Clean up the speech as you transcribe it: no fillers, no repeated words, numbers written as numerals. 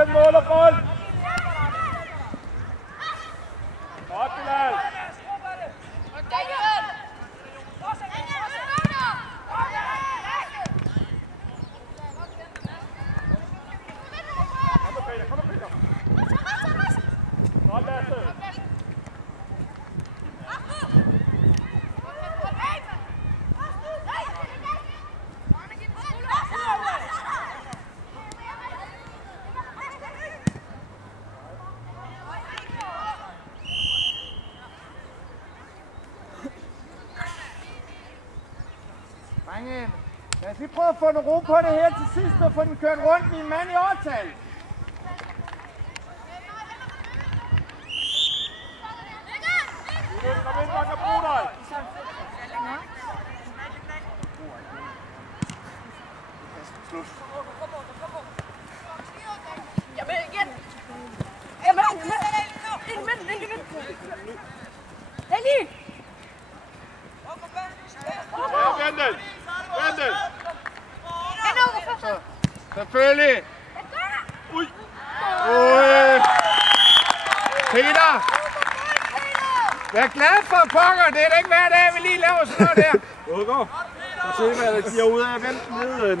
den målerbold. Godt, Bilal. Godt, Lasse. Drenge, lad os lige prøve at få noget ro på det her til sidst og få den kørt rundt med en mand i overtal. Kom ind, man kan bruge dig. Jamen igen! Jamen, ind! Hellig! Ja, vend den! Selvfølgelig. Ui! Peter! Vær glad for pokker, det er da ikke hver dag, vi lige laver sådan noget der. Udgår. Så se, hvad der giver ud af. Vent ned.